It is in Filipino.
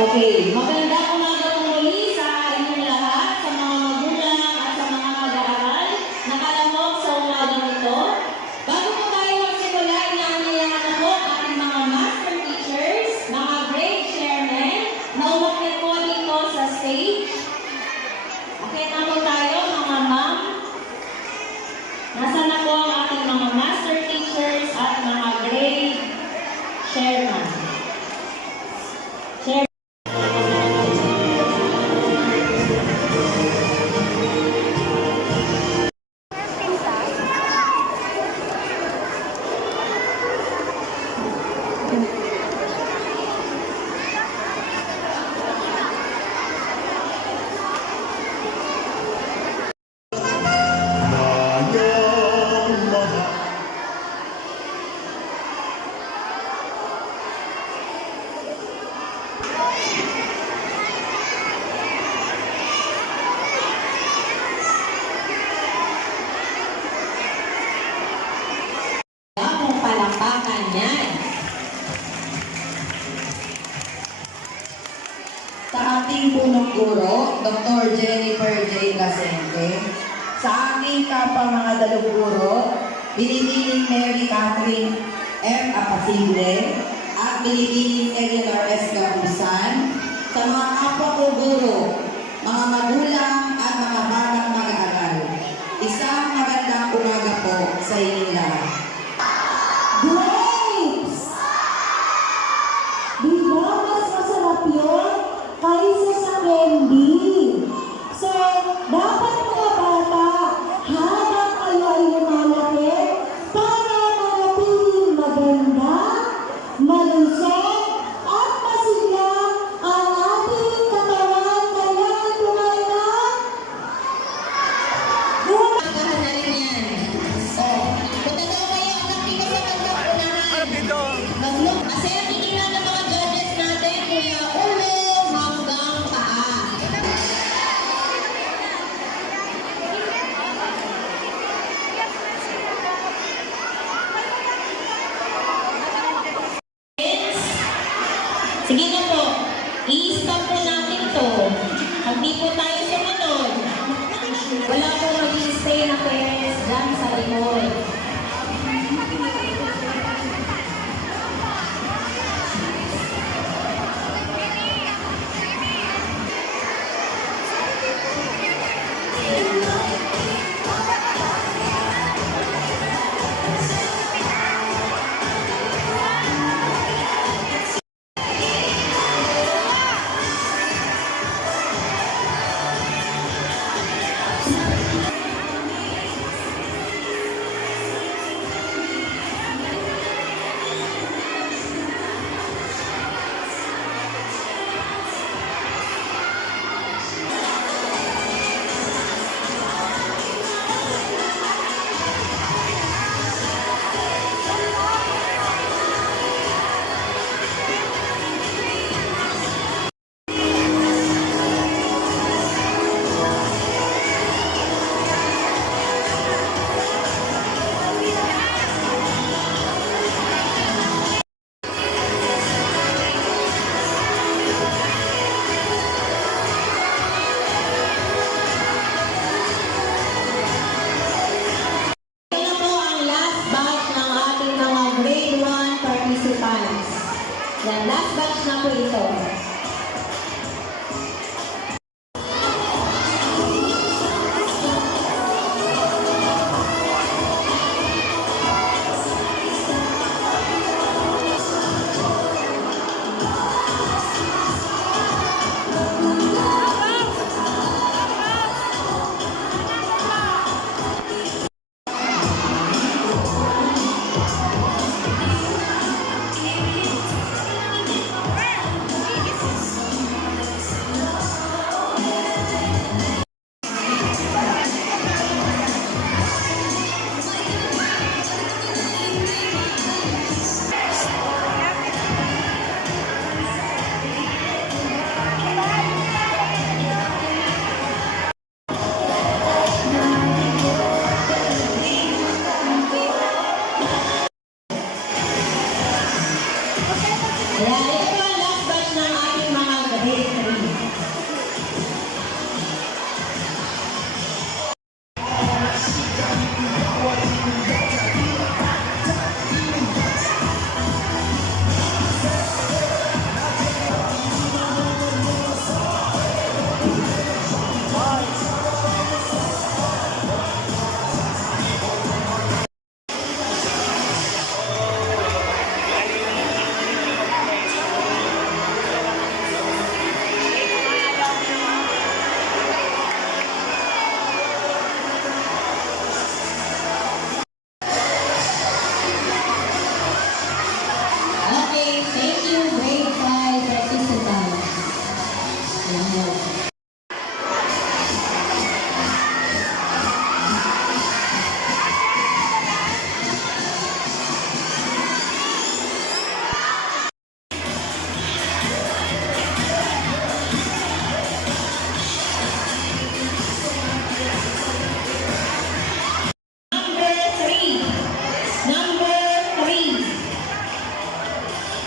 Okay, magandang umaga po muli sa inyong lahat, sa mga magulang at sa mga mag-aaral nakalamok sa umagang ito. Bago po tayo magsimula, inaanyayahan na po ang ating mga master teachers, mga grade chairmen, na umakyat po dito sa stage. Okay na po tayo, mga ma'am. Nasa na po ang ating mga master teachers at mga grade chairman. Palakpakan yan. Sa ating punong guro, Dr. Jennifer J. Lasente, sa aking kapwa mga daluguro, Binibining Mary Catherine M. Apasible, at Binibining Eleanor S. Gabusan, sa mga kapwa ko guro, mga magulang at mga batang mag-aaral. Isang magandang umaga po sa inyong lahat. Grapes! Di ba mas masarap yun kaysa sa candy? So, dapat mga bata, habang kayo ay lumalaki, para manatiling maganda, malusog, at masigla ang ating katawan, kaya tumayo na. Pagkahan na rin yan. So, punta daw kayo ang nakita sa pagkakunahan. Mag-look. Kasi nakikinan ng mga judges natin, kuya ulo hanggang paa. Sige na po, i-stop po natin to. Hindi po tayo sumunod. Wala po mag-i-stay na parents dyan sa likod. Ito po ang last batch ng ating mga grade 1 participants. Yan, last batch na po ito. Happy birthday